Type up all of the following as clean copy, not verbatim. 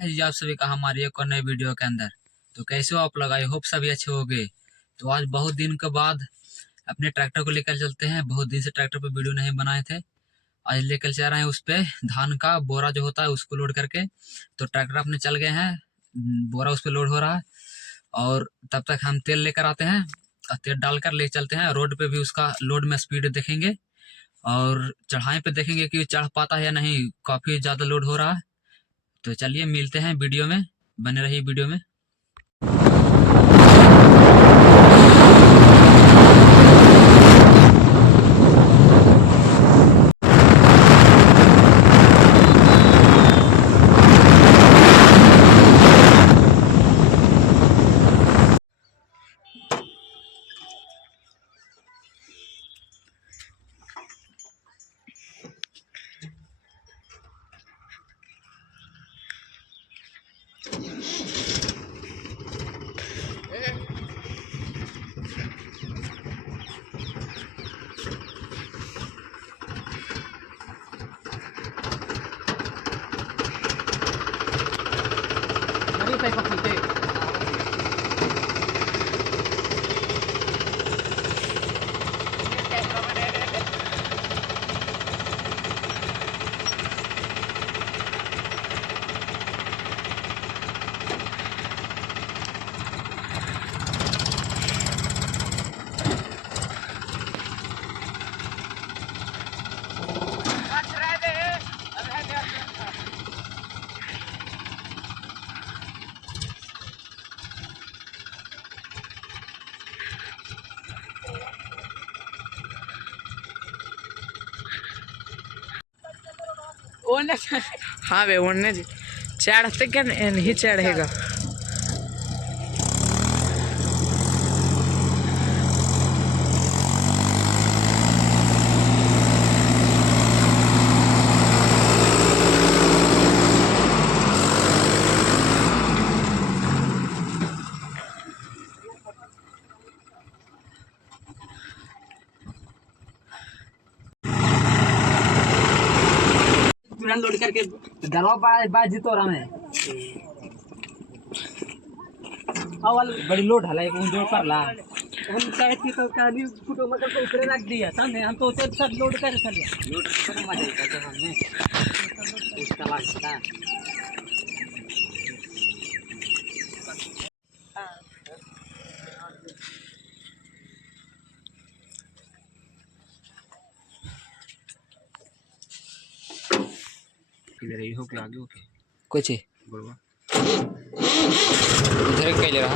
जी आप सभी का हमारी एक और नई वीडियो के अंदर। तो कैसे हो आप लोग? आई होप सभी अच्छे हो गए। तो आज बहुत दिन के बाद अपने ट्रैक्टर को लेकर चलते हैं। बहुत दिन से ट्रैक्टर पे वीडियो नहीं बनाए थे। आज लेकर जा रहे हैं उस पे धान का बोरा जो होता है उसको लोड करके। तो ट्रैक्टर अपने चल गए हैं, बोरा उस पर लोड हो रहा है और तब तक हम तेल लेकर आते हैं और तेल डालकर ले चलते हैं। रोड पे भी उसका लोड में स्पीड देखेंगे और चढ़ाई पे देखेंगे कि चढ़ पाता है या नहीं, काफ़ी ज़्यादा लोड हो रहा है। तो चलिए मिलते हैं वीडियो में, बने रहिए वीडियो में। हाँ वे ओढ़ने चढ़ते क्या नहीं चढ़ेगा। तुरंत लोड करके गलवा बाजी तो रहा है बड़ी लोड हला एक जो कर ला हम चाहे थी तो कहानी फोटो मतलब तो ऊपर रख दिया सामने। हम तो सब लोड कर चलिए लोड करने मजा आता हमने उसका लगता इधर ही हो के आगे ओके कुछ बोलवा इधर कह ले रहा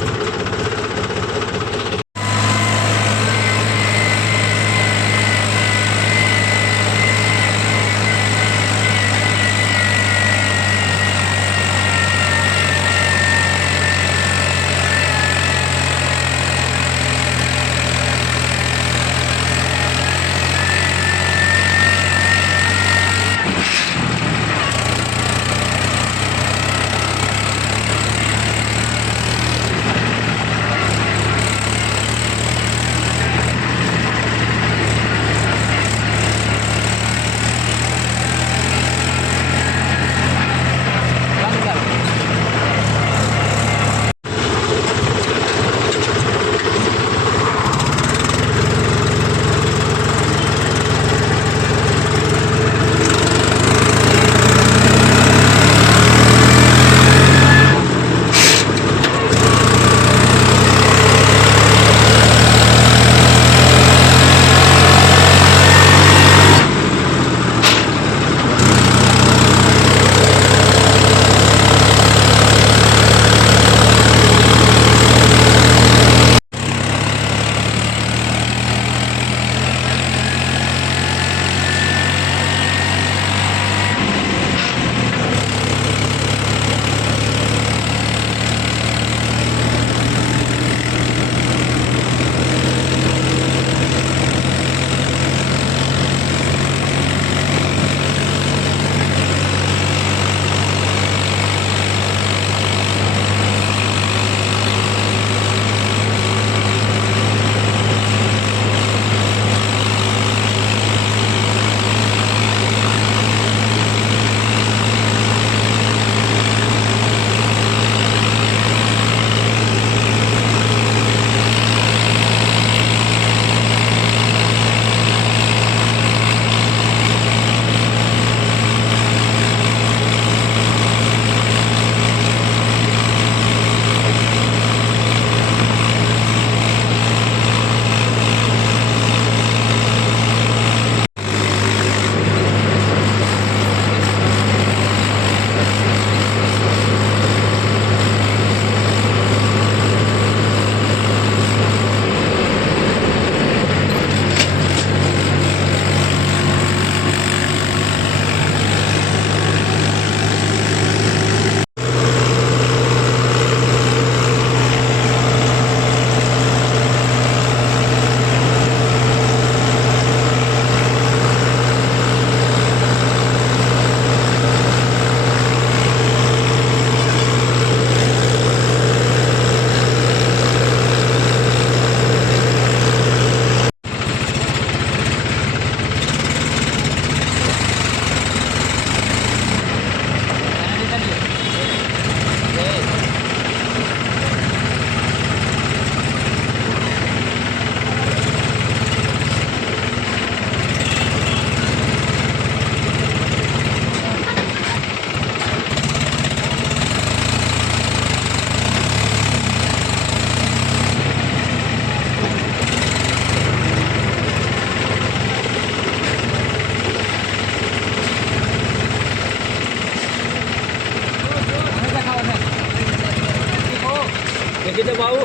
आगे जब आओ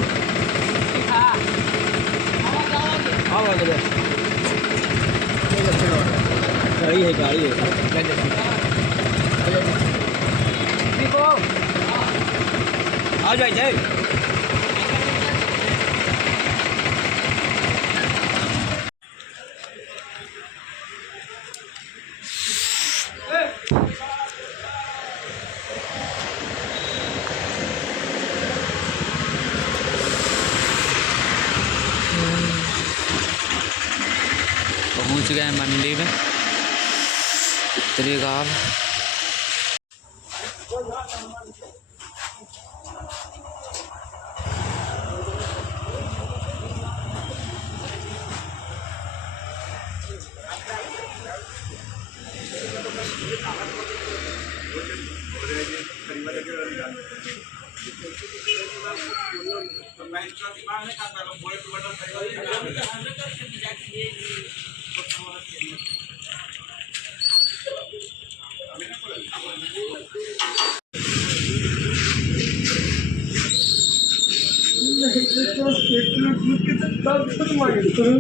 आओ आगे जाओ। गाड़ी है आ जाए जाए पहुंच गए मंडी में त्रिगाल।